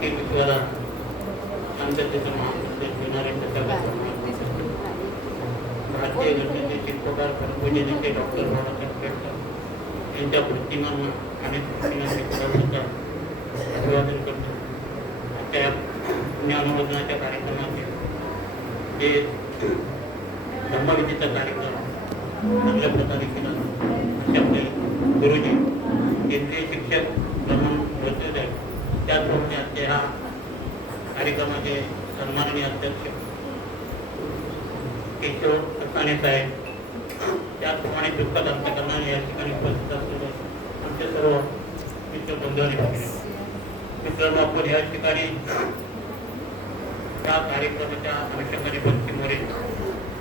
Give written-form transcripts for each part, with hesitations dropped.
की विश्वाला शांततेचं महामंत्र देणारे भारतीय घटनेचे शिल्पकार परमपूजनीचे डॉक्टर बाबासाहेब आंबेडकर यांच्या प्रतिमांना आणि प्रतिमांना अभिवादन करतो. त्या पुण्यानुमोदनाच्या कार्यक्रमाचे जे धम्मविधीचा कार्यक्रम चांगल्या प्रकारे केला असे आपले गुरुजी केंद्रीय शिक्षक ब्रह्मण होते आहेत. त्याचप्रमाणे आजच्या ह्या कार्यक्रमाचे सन्माननीय अध्यक्ष केशव असाणे साहेब, त्याचप्रमाणे दुःखद अंत करणारे या ठिकाणी उपस्थित असलेले आमचे सर्व मित्र बंधू मित्रांनो, आपण या ठिकाणी त्या कार्यक्रमाच्या अनुषंगाने बंसी मोरे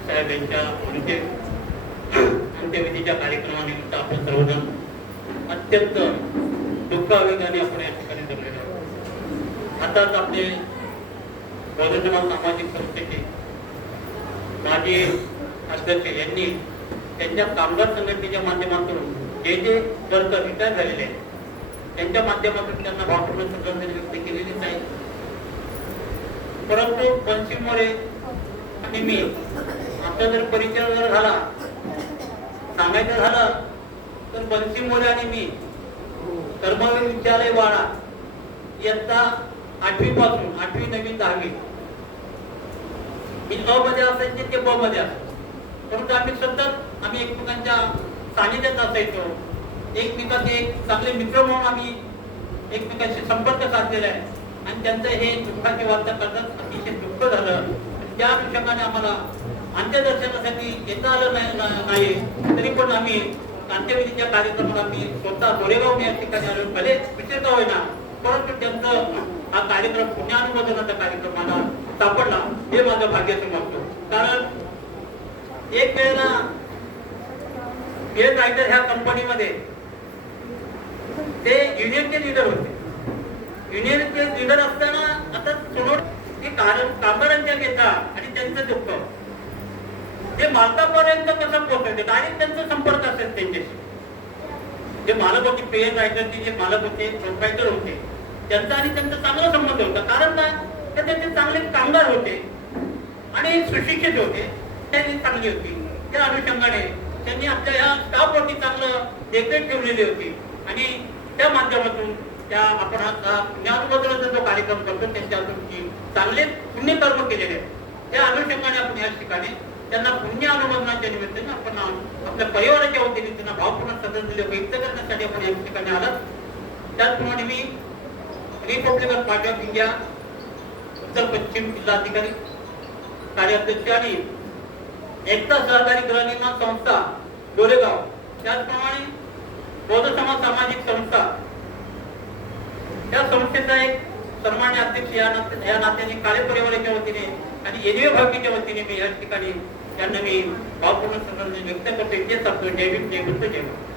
साहेब यांच्या अंत्यविधीच्या कार्यक्रमानिमित्त आपण सर्वजण अत्यंत दुःखावेगाने आपण या ठिकाणी जमलेलो आहोत. आताच आपले बौद्ध सामाजिक संस्थेचे माजी अध्यक्ष यांनी त्यांच्या कामगार संघटनेच्या माध्यमातून जे जे वर्कर रिटायर झालेले आहेत त्यांच्या माध्यमातून त्यांना भावपूर्ण श्रद्धांजली व्यक्त केलेलीच आहे. परंतु बंसी मोरे आणि मी आपला जर परिचय जर झाला सांगायचं झालं तर बंसी मोरे आणि मी कर्मवीर विद्यालय वाडा इयत्ता 8वी पासून 8वी 9वी 10वी मी अ मध्ये असायचे ते ब मध्ये असायचे, परंतु आम्ही सतत एकमेकांच्या सानिध्यात असायचो. एकमेकांचे एक चांगले मित्र म्हणून आम्ही एकमेकांशी संपर्क साधलेला आहे. आणि त्यांचं हे दुःखाची वार्ता करतात अतिशय दुःख झालं. त्या अनुषंगाने आम्हाला अंत्यदर्शनासाठी येता आलं नाही, तरी पण आम्ही अंत्यविधीच्या कार्यक्रमाला आम्ही स्वतः गोरेगाव या ठिकाणी आलो. भले विशेष का होईना, परंतु त्यांचं हा कार्यक्रम पुण्यानुमोदनाचा कार्यक्रम मला सापडला हे माझं भाग्य समजतो. कारण एक वेळेला बीएस रायटर ह्या कंपनीमध्ये ते युनियनचे लीडर होते. युनियनचे लीडर असताना आता कामगारांच्या व्यथा आणि त्यांचं दुःख ते मालकापर्यंत कसं पोहोचवते, डायरेक्ट त्यांचा संपर्क असेल त्यांच्याशी. जे मालक होते, बीएस रायटरचे जे मालक होते, प्रोप्रायटर होते, त्यांचा आणि त्यांचा चांगला संबंध होता. कारण काय, तर त्यांचे चांगले कामगार होते आणि सुशिक्षित होते, त्यांनी चांगली होती. त्या अनुषंगाने त्यांनी आपल्या ह्या स्टाफवरती चांगलं देखरेख ठेवलेली होती. आणि त्या माध्यमातून त्या आपण हा पुण्यानुमोदनाचा जो कार्यक्रम करतो त्यांच्यातून चांगले पुण्यकर्म केलेले आहेत. त्या अनुषंगाने आपण या ठिकाणी त्यांना पुण्य अनुमोदनाच्या निमित्ताने आपण आपल्या परिवाराच्या वतीने त्यांना भावपूर्ण श्रद्धांजली व्यक्त करण्यासाठी आपण या ठिकाणी आलात. त्याचप्रमाणे मी रिपब्लिकन पार्टी ऑफ इंडिया उत्तर पश्चिम जिल्हाधिकारी कार्याध्यक्ष आणि एकता सहकारी गृहनिर्माण संस्था गोरेगाव, त्याचप्रमाणे बौद्ध समाज सामाजिक संस्था या संस्थेचा एक सन्मान्य अध्यक्ष या नात्याने काळे परिवाराच्या वतीने आणि एनईओ भावकीच्या वतीने मी या ठिकाणी त्यांना मी भावपूर्ण श्रद्धांजली व्यक्त करतो. इतकेच सांगतो. जय भीम, जय बुद्ध, जय भारत.